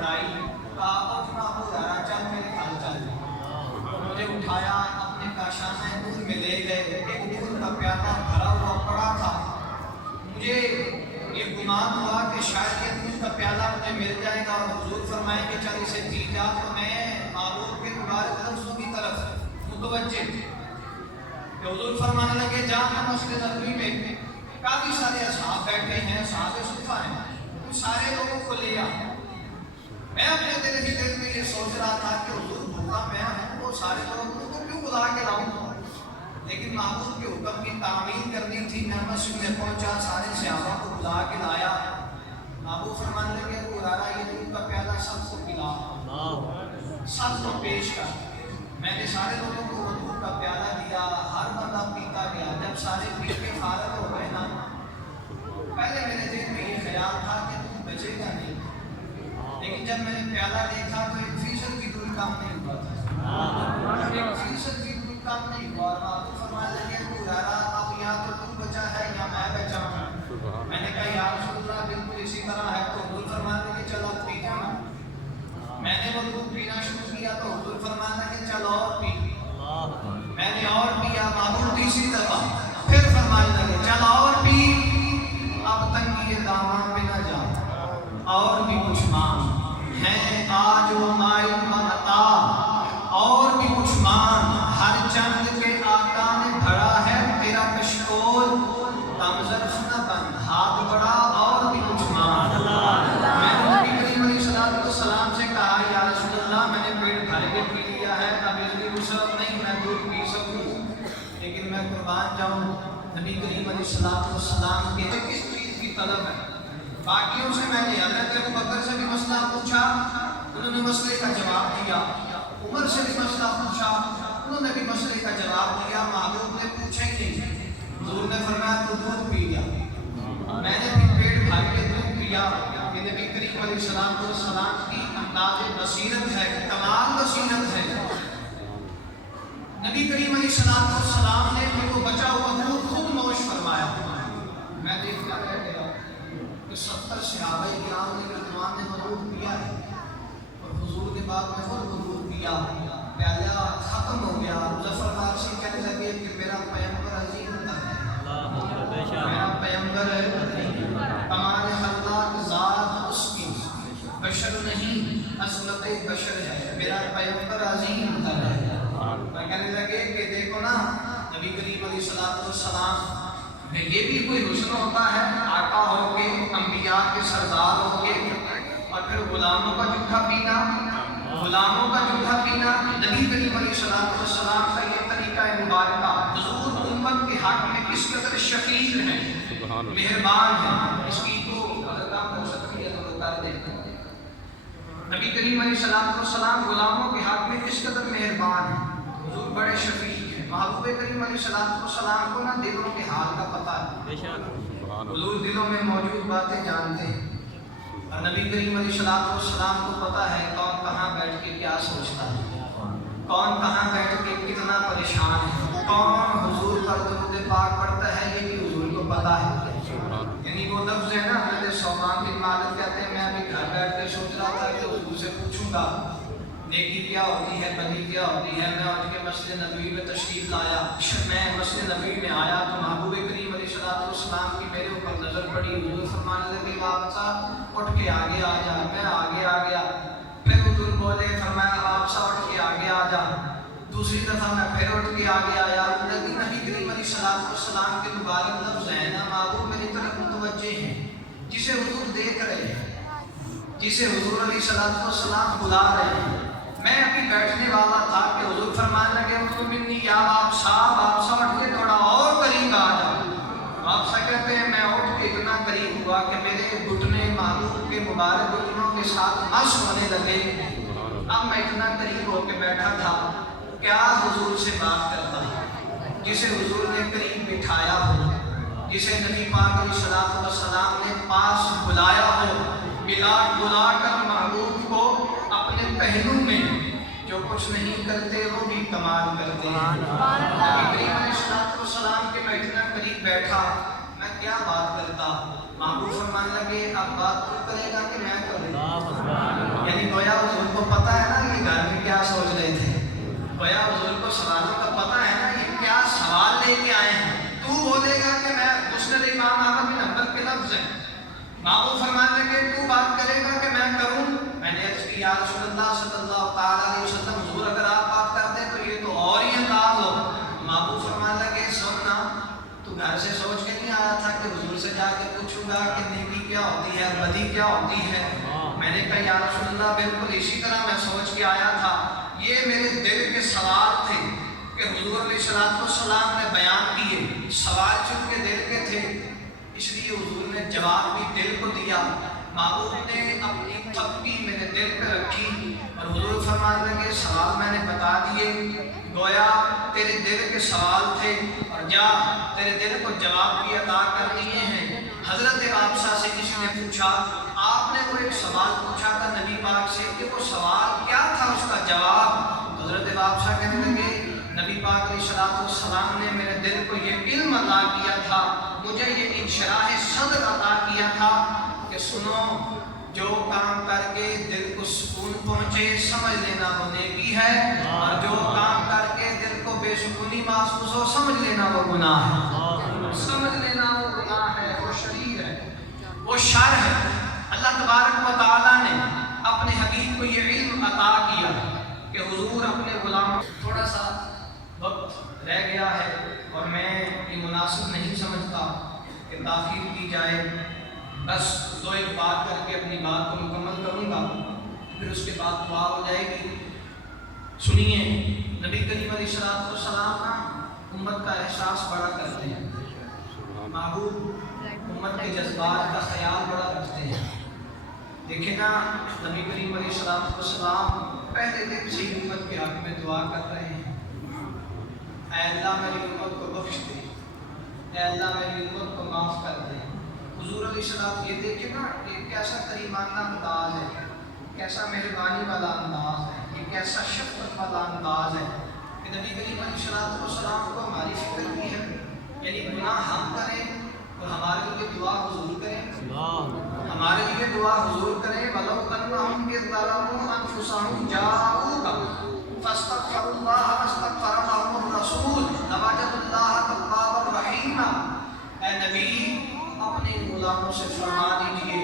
پڑھائی، کہا اٹھنا ہو رہا چل میرے گھر چل۔ مجھے اٹھایا اپنے کاشانہ نور میں لے گئے، ایک دودھ کا پیالہ بھرا ہوا پڑا تھا۔ مجھے یہ گمان ہوا کہ شاید یہ دودھ کا پیالہ مجھے مل جائے گا اور حضور فرمائیں کہ چل اسے پی جا، تو میں معبود کے مبارک لفظوں کی طرف متوجہ کہ حضور فرمانے لگے جامع مسجد نبوی میں کافی سارے اصحاب بیٹھے ہیں، اصحاب صفہ ہیں، ان سارے لوگوں کو لے آ۔ میں اپنے دل ہی دل میں یہ سوچ رہا تھا کہ حضور بھوکا میں ہوں، وہ سارے لوگوں کو کیوں بلا کے لاؤں، لیکن محبوب کے حکم کی تعمیل کرنی تھی۔ میں مسجد میں پہنچا، سارے صحابہ کو بلا کے لایا۔ محبوب فرمانے لگے ابو ہریرہ یہ دودھ کا پیالہ سب کو پلا، سب کو پیش کر۔ میں نے سارے لوگوں کو دودھ کا پیالہ دیا، ہر بندہ پیتا گیا۔ جب سارے پی کے فارغ ہو گئے نا، پہلے میرے ذہن میں یہ خیال تھا کہ دودھ بچے گا نہیں، لیکن جب میں نے پیالہ دیکھا تو 1% بھی دودھ کم نہیں ہوا تھا، 1% بھی دودھ کم نہیں ہوا۔ اور محبوب فرمانے لگے ابو ہریرہ اب یا تو دودھ بچا ہے یا میں بچا ہوں۔ میں نے کہا یا رسول اللہ بالکل اسی طرح ہے، تو حضور فرمانے لگے چلو پی جانا۔ میں نے وہ دودھ پینا شروع کیا تو حضور فرمانے لگے چل اور پی۔ میں نے اور پیا، محبوب تیسری دفعہ پھر فرمانے لگے چل اور پی، اب تنگی داماں پہ نہ جا، اور بھی کچھ مانگ ہیں آج وہ مائل منتا، اور بھی کچھ مانگ ہر چند کے آقا نے بھرا ہے تیرا کشکول، تم ظرف نہ بن ہاتھ بڑھا اور بھی کچھ مانگ۔ میں نے نبی کریم علیہ السلام سے کہا یا رسول اللہ میں نے پیٹ بھر کے پی لیا ہے، اب اس کی وسعت نہیں میں دودھ پی سکوں، لیکن میں قربان جاؤں نبی کریم علیہ السلام کے کس چیز کی طلب ہے۔ باقیوں سے میں نے حضرت ابوبکر سے بھی مسئلہ پوچھا، انہوں نے مسئلے کا جواب دیا، عمر سے بھی مسئلہ پوچھا، انہوں نے بھی مسئلے کا جواب دیا، محبوب نے پوچھا ہی نہیں۔ حضور نے فرمایا تو دودھ پی گیا، میں نے بھی پیٹ بھر کے دودھ پیا۔ یہ نبی کریم علیہ السلام کی انداز بصیرت ہے، کمال بصیرت ہے۔ نبی کریم علیہ السلام نے پھر وہ بچا ہوا دودھ خود نوش فرمایا۔ میں دیکھتا رہ گیا کہ 70 صحابہ کرام نے رضوان نے دودھ پیا ہے، اور حضور کے بعد میں خود دودھ پیا، پیالہ ختم ہو گیا۔ ظفر فارسی کہنے لگے کہ میرا پیغمبر عظیم ہے، میرا پیغمبر کمال خلق ذات اس کی، بشر نہیں اصلت بشر ہے، میرا پیغمبر عظیم ہے۔ میں کہنے لگے کہ دیکھو نا نبی کریم علیہ السلام میں یہ بھی کوئی حسن ہوتا ہے، آقا ہو کے انبیاء کے سردار ہو کے، اور پھر غلاموں کا جھوٹا پینا، غلاموں کا جھوٹا پینا۔ نبی کریم علیہ السلام کا یہ طریقہ مبارکہ حضور امت کے حق میں کس قدر شفیق ہے، مہربان ہے، اس کی تو قدردان ہو سکتی ہے تو کر دیں۔ نبی کریم علیہ السلام غلاموں کے حق میں کس قدر مہربان ہے، حضور بڑے شفیق ہیں۔ محبوب کریم علیہ السلام کو نا دلوں کے حال کا پتہ ہے، حضور دلوں میں موجود باتیں جانتے ہیں، اور نبی کریم علیہ السلام کو پتہ ہے کون کہاں بیٹھ کے کیا سوچتا ہے، کون کہاں بیٹھ کے کتنا پریشان ہے، کون حضور پر درود پاک پڑھتا ہے، یہ بھی حضور کو پتہ ہے۔ یعنی وہ لفظ ہے نا حضرت صوبان بن مالک کہتے ہیں میں ابھی گھر بیٹھ کے سوچ رہا تھا کہ حضور سے پوچھوں گا نیکی کیا ہوتی ہے، بدی کیا ہوتی ہے۔ میں اٹھ کے مسجد نبوی میں تشریف لایا، میں مسجد نبوی میں آیا تو محبوب کریم علیہ السلام کی میرے اوپر نظر پڑی۔ حضور فرمانے لگے آپ صاحب اٹھ کے آگے آ جا، میں آگے آ گیا، پھر حضور بولے فرمایا آپ صاحب اٹھ کے آگے آ جا، دوسری دفعہ میں پھر اٹھ کے آگے آیا۔ نبی کریم علیہ السلام کے مبارک لفظ ہیں نا محبوب میری طرف متوجہ ہیں، جسے حضور دیکھ رہے ہیں، جسے حضور علیہ السلام بلا رہے ہیں۔ میں ابھی بیٹھنے والا تھا کہ حضور فرمانے لگے منی یا آپ صاحب اٹھ کے تھوڑا اور قریب آ جاؤ۔ آپ صاحب کہتے ہیں میں اٹھ کے اتنا قریب ہوا کہ میرے گھٹنے محبوب کے مبارک گھٹنوں کے ساتھ مس ہونے لگے۔ اب میں اتنا قریب ہو کے بیٹھا تھا، کیا حضور سے بات کرتا ہے، جسے حضور نے قریب بٹھایا ہو، جسے نبی پاک علیہ السلام نے پاس بلایا ہو، بلا کر محبوب کو اپنے پہلو میں جو کچھ نہیں کرتے وہ بھی کمال کرتے ہیں۔ نبی کریم علیہ السلام کے میں اتنا قریب بیٹھا، میں کیا بات کرتا، محبوب فرمانے لگے اب بات تو کرے گا کہ میں کروں، یعنی کو سوالوں کا پتہ ہے نا یہ کیا سوال لے کے آئے ہیں. تو بولے گا کہ میں مسند امام احمد بن حنبل کے لفظ ہیں. مابو فرمانے لگے تو بات کرے گا کہ میں کروں. میں نے عرض کی یا رسول اللہ صلی اللہ تعالیٰ علیہ وسلم حضور اگر آپ بات کرتے تو یہ تو اور ہی انداز ہو. مابو فرمانے لگے سننا تو گھر سے سوچ کے نہیں آیا تھا کہ حضور سے جا کے پوچھوں گا کہ نیکی کیا ہوتی ہے بدی کیا ہوتی ہے. میں نے کہا یا رسول اللہ بالکل اسی طرح میں سوچ کے آیا تھا. یہ میرے دل کے سوال تھے کہ حضور علیہ السلام نے بیان کیے. سوال چونکہ دل کے تھے اس لیے حضور نے جواب بھی دل کو دیا. محبوب نے اپنی تھپکی میرے دل پہ رکھی اور حضور فرمانے لگے سوال میں نے بتا دیے. گویا تیرے دل کے سوال تھے اور جا تیرے دل کو جواب بھی عطا کر دیے ہیں. حضرت عائشہ سے کسی نے پوچھا آپ نے وہ ایک سوال پوچھا تھا نبی پاک سے کہ وہ سوال کیا تھا اس کا جواب. حضرت عائشہ کہنے لگے نبی پاک علیہ السلام نے میرے دل کو یہ علم عطا کیا تھا مجھے یہ انشراح صدر عطا کیا تھا کہ سنو جو کام کر کے دل کو سکون پہنچے سمجھ لینا وہ نیکی ہے اور جو کام کر کے دل کو بے سکونی محسوس ہو سمجھ لینا وہ گناہ ہے. سمجھ لینا وہ گناہ ہے وہ شریر ہے وہ شر ہے. اللہ تبارک و تعالیٰ نے اپنے حبیب کو یہ علم عطا کیا کہ حضور اپنے غلام. تھوڑا سا وقت رہ گیا ہے اور میں یہ مناسب نہیں سمجھتا کہ تاخیر کی جائے. بس دو ایک بات کر کے اپنی بات کو مکمل کروں گا پھر اس کے بعد دعا ہو جائے گی. سنیے نبی کریم علیہ السلام نا امت کا احساس بڑا کرتے ہیں. محبوب امت کے جذبات کا خیال بڑا رکھتے ہیں. دیکھیں نا نبی کریم علیہ السلام پہلے دن سے امت کے حق میں دعا کر رہے ہیں اے اللہ میری امت کو بخش دے اے اللہ میری امت کو معاف کر دے. حضور علیہ السلام یہ دیکھیں نا یہ کیسا کریمانہ انداز ہے کیسا مہربانی والا انداز ہے یہ کیسا شفقت والا انداز ہے کہ نبی کریم علیہ السلام کو ہماری فکر بھی ہے. یعنی گناہ ہم کریں اور ہمارے لیے دعا حضور کریں ہمارے لیے دعا حضور کریں. وَلَوْ أَنَّهُمْ إِذْ ظَلَمُوا أَنفُسَهُمْ جَاءُوكَ فَاسْتَغْفَرُوا اللَّهَ وَاسْتَغْفَرَ لَهُمُ الرَّسُولُ لَوَجَدُوا اللَّهَ تَوَّابًا رَحِيمًا. اے نبی اپنے غلاموں سے فرما دیجئے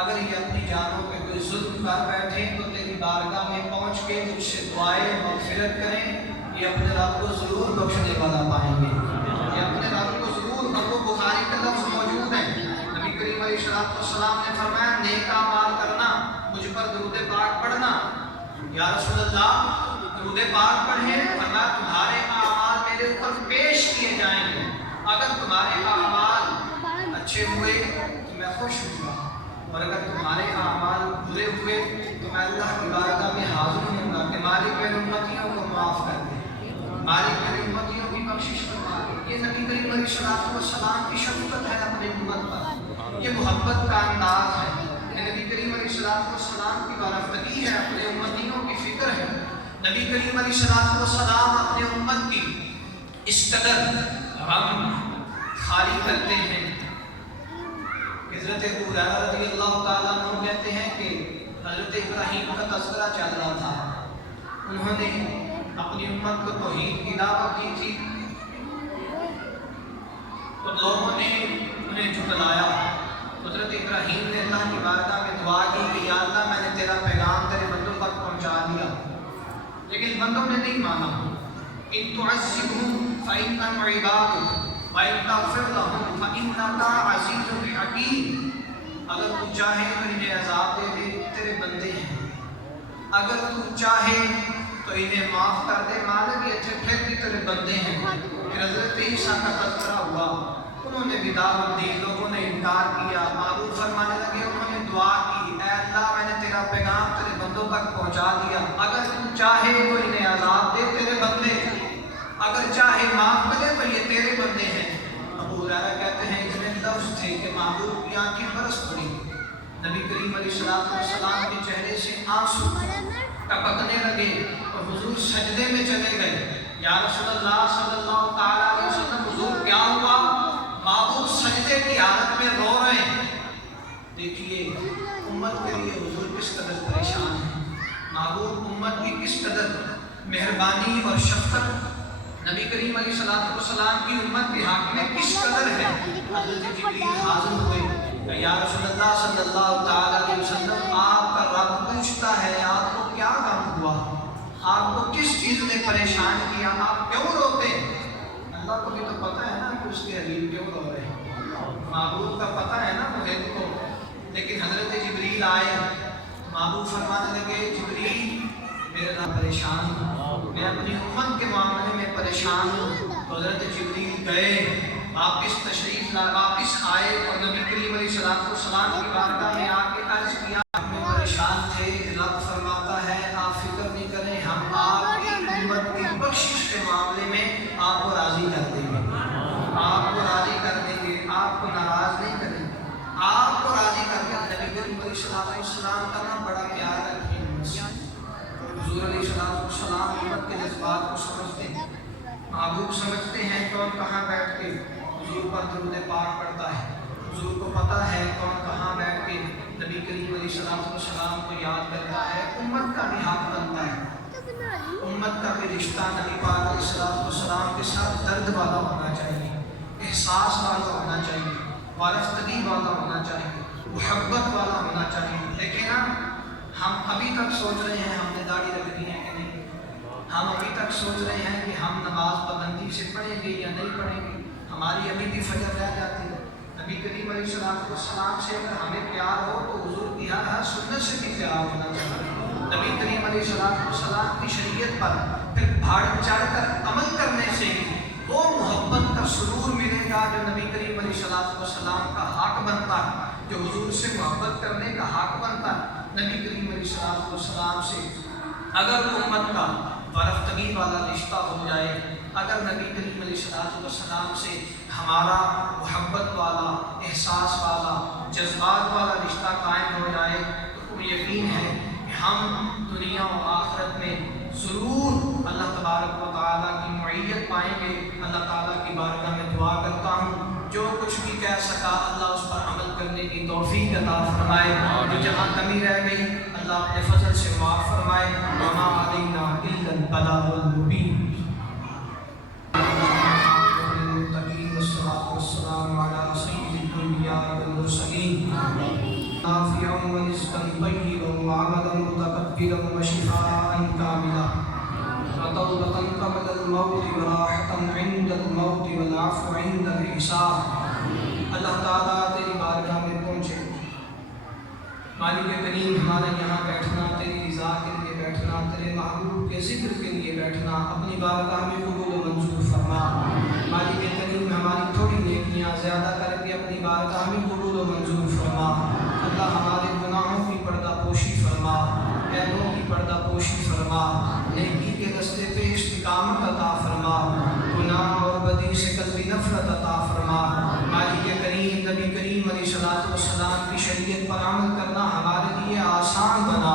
اگر یہ اپنی جانوں پہ کوئی ظلم کر بیٹھے تو تیری بارگاہ میں پہنچ کے مجھ سے دعائیں مغفرت کریں. یہ اپنے رب کو ضرور بخشنے والا پائیں گے. یہ اپنے رب کو ضرور ابو بخاری کا لفظ موجود ہے. نبی کریم علیہ السلام نے فرمایا نیک اعمال کرنا مجھ پر درود پاک پڑھنا. یا رسول اللہ درود پاک پڑھیں فرمایا تمہارے اعمال میرے اوپر پیش کیے جائیں گے. اگر تمہارے اعمال اچھے ہوئے تو میں خوش ہوں اور اگر تمہارے اعمال برے ہوئے تو میں اللہ کی بارگاہ میں حاضر ہوں گا کہ مالک میرے امتیوں کو معاف کر دے مالک میرے امتیوں کی بخشش فرما دے. یہ نبی کریم علیہ السلام کی شفقت ہے اپنی امت پر. یہ محبت کا انداز ہے. یہ نبی کریم علیہ السلام کی برفتگی ہے اپنے امتیوں کی فکر ہے. نبی کریم علیہ السلام اپنے امت کی اس قدر غم خالی کرتے ہیں. حضرت ابو ہریرہ رضی اللہ تعالیٰ عنہ کہتے ہیں کہ حضرت ابراہیم کا تذکرہ چل رہا تھا. انہوں نے اپنی امت کو توحید کی دعوت دی تھی تو لوگوں نے انہیں جھٹلایا. حضرت ابراہیم نے اللہ کی بارگاہ میں دعا کی کہ یا اللہ میں نے تیرا پیغام تیرے بندوں تک پہنچا دیا لیکن بندوں نے نہیں مانا. ان تعذبهم فإنهم عبادك وَإِن تَغْفِرْ لَهُمْ فَإِنَّكَ عَزِيزٌ حَكِيمٌ. اگر تو چاہے تو انہیں عذاب دے دے تیرے بندے ہیں. اگر تو چاہے تو انہیں معاف کر دے مالک یہ اچھے پھر بھی تیرے بندے ہیں. پھر حضرت عیسیٰ کا تذکرہ ہوا انہوں نے بھی دعوت دی لوگوں نے انکار کیا. معبود فرمانے لگے انہوں نے دعا کی اے اللہ میں نے تیرا پیغام تیرے بندوں تک پہنچا دیا. اگر تو چاہے تو انہیں عذاب دے تیرے بندے اگر چاہے معاف کرے تو یہ تیرے بندے ہیں. ابو ہریرہ کہتے ہیں اتنے لفظ تھے کہ محبوب کی آنکھیں برس پڑی. نبی کریم علیہ السلام کے چہرے سے آنسو ٹپکنے لگے اور حضور سجدے میں چلے گئے. یا رسول اللہ صلی اللہ تعالیٰ علیہ وسلم حضور کیا ہوا؟ محبوب سجدے کی حالت میں رو رہے ہیں. دیکھیے امت کے لیے حضور کس قدر پریشان ہیں. محبوب امت کی کس قدر مہربانی اور شفقت نبی کریم علیہ السلام کی امت کے حق میں کس قدر ہے۔ حضرت جبریل حاضر ہوئے، یا رسول اللہ صلی اللہ تعالیٰ علیہ وسلم، آپ کا رب پوچھتا ہے آپ کو کیا غم ہوا، آپ کو کس چیز نے پریشان کیا، آپ کیوں روتے ہیں؟ اللہ کو بھی تو پتہ ہے نا کہ اس کے حبیب کیوں رو رہے ہیں، محبوب کا پتہ ہے نا محب کو، لیکن حضرت جبریل آئے، محبوب فرمانے لگے جبریل میرے رب پریشان ہوں، میں اپنی امت کے معاملے میں پریشان ہوں۔ تو حضرت جبریل گئے، واپس تشریف لا، واپس آئے اور نبی کریم علیہ السلام کی بارگاہ میں آ کے عرض کیا ہم پریشان تھے، رب فرماتا ہے آپ فکر نہیں کریں، ہم آپ کی امت کی بخشش کے معاملے میں آپ کو راضی کر دیں گے، آپ کو راضی کر دیں گے، آپ کو ناراض نہیں کریں گے، آپ کو راضی کر دیں گے۔ نبی کریم علیہ السلام کا نام بڑا پیار ہے، حضور علیہ السلام امت کے جذبات کو سمجھتے ہیں، محبوب سمجھتے ہیں کون کہاں بیٹھ کے حضور پر درود پاک پڑھتا ہے، حضور کو پتہ ہے کون کہاں بیٹھ کے نبی کریم علیہ السلام کو یاد کرتا ہے۔ امت کا بھی حق بنتا ہے، امت کا بھی رشتہ نبی پاک علیہ السلام کے ساتھ درد والا ہونا چاہیے، احساس والا ہونا چاہیے، وارفتگی والا ہونا چاہیے، محبت والا ہونا چاہیے۔ لیکن ہم ابھی تک سوچ رہے ہیں ہم نے داڑھی رکھنی ہے کہ نہیں، ہم ابھی تک سوچ رہے ہیں کہ ہم نماز پابندی سے پڑھیں گے یا نہیں پڑھیں گے، ہماری ابھی بھی فجر رہ جاتی ہے۔ نبی کریم علیہ السلام سے اگر ہمیں پیار ہو تو حضور کی ہر سنت سے بھی پیار ہونا چاہیے۔ نبی کریم علیہ السلام کی شریعت پر پھر بڑھ چڑھ کر عمل کرنے سے ہی وہ محبت کا سرور ملے گا جو نبی کریم علیہ السلام کا حق بنتا ہے، جو حضور سے محبت کرنے کا حق بنتا ہے۔ نبی کریم علیہ السلام سے اگر امت کا وارفتگی والا رشتہ ہو جائے، اگر نبی کریم علیہ السلام سے ہمارا محبت والا، احساس والا، جذبات والا رشتہ قائم ہو جائے تو کوئی یقین ہے کہ ہم دنیا و آخرت میں ضرور اللہ تبارک و تعالیٰ کی معیت پائیں گے۔ اللہ تعالیٰ کی بارگاہ میں دعا کرتا ہوں جو کچھ بھی کہہ سکا اللہ اس پر عمل کرنے کی توفیق عطا فرمائے، جو جہاں کمی رہ گئی اللہ اپنے فضل سے معاف فرمائے۔ وما علینا الا البلاغ المبین۔ والصلاة والسلام على سيد الأنبياء والمرسلين نافعا ورزقا طيبا وعملا متقبلا وشفاء كاملا وتوبة قبل الموت وراحة عند الموت والعفو عند الحساب۔ اللہ تعالیٰ تیری بارگاہ میں پہنچے، مالک کریم ہمارے یہاں بیٹھنا، تیری رضا کے لیے بیٹھنا، تیرے محبوب کے ذکر کے لیے بیٹھنا اپنی بارگاہ میں قبول و منظور فرما۔ مالک کریم ہماری تھوڑی نیکیاں زیادہ کر کے اپنی بارگاہ میں قبول و منظور فرما۔ اللہ ہمارے گناہوں کی پردہ پوشی فرما، عیبوں کی پردہ پوشی فرما، نیکی کے رستے پہ استقامت عطا فرما، گناہ اور بدی سے قلبی نفرت عطا فرما۔ مالک کریم نبی کریم علیہ السلام کی شریعت پر عمل کرنا ہمارے لیے آسان بنا۔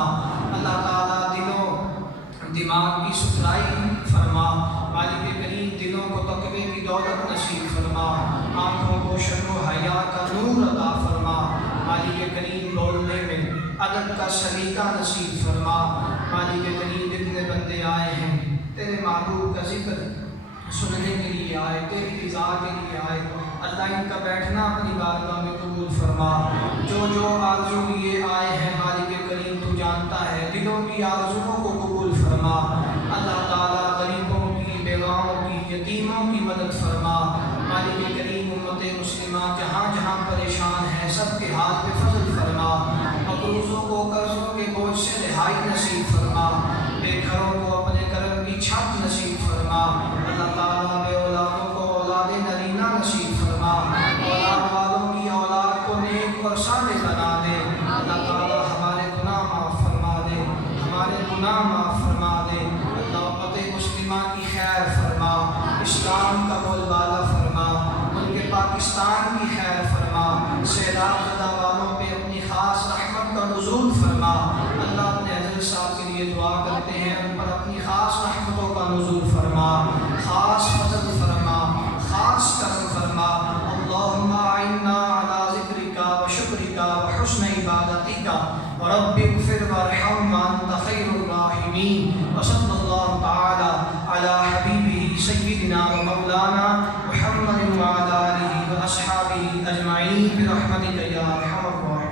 اللہ تعالیٰ دلوں دماغ کی ستھرائی فرما، مالک کریم دلوں کو تقوی کی دولت نصیب فرما، آنکھوں کو شرم و حیا کا نور عطا فرما، مالک کریم بولنے میں ادب کا سلیقہ نصیب فرما۔ مالک کریم جتنے بندے آئے ہیں تیرے محبوب کا ذکر سننے کے لیے آئے، تیری رضا کے لیے آئے، اللہ ان کا بیٹھنا اپنی بارگاہ میں قبول فرما۔ جو جو آرزو لیے آئے ہیں مالک کریم تو جانتا ہے، دلوں کی آرزوؤں کو قبول فرما۔ اللہ تعالیٰ غریبوں کی، بیواؤں کی، یتیموں کی مدد فرما۔ مالک کریم امت مسلمہ جہاں جہاں پریشان ہے سب کے ہاتھ پہ فضل فرما، مقروضوں کو قرضوں کے بوجھ سے رہائی نصیب فرما، بے گھروں کو اپنے کرم کی چھت نصیب فرما۔ اللہ تعالیٰ بے اولادوں کو اولاد نرینہ نصیب فرما، اولاد والوں کی اولاد کو نیک اور صالح بنا دے۔ اللہ تعالیٰ ہمارے گناہ معاف فرما دے، ہمارے گناہ معاف فرما دے۔ اللہ امت مسلمہ کی خیر فرما، اسلام کا بول بالا فرما، ملک پاکستان کی خیر فرما، سیلاب زدہ والوں پہ اپنی خاص رحمت کا نزول فرما۔ اللہ اپنے حضرت صاحب کے لیے دعا کرتے ہیں ان پر اپنی خاص رحمتوں کا نزول فرما، خاص فضل فرما، خاص کرم فرما۔ اللہم اعنا علی ذکرک و شکرک و حسن عبادتک رب اغفر وارحم وانت خیر الراحمین۔ وصلی اللہ تعالی علی حبیبہ سيدنا ومولانا محمد وعلى آله وأصحابه أجمعين برحمتك يا أرحم الراحمين.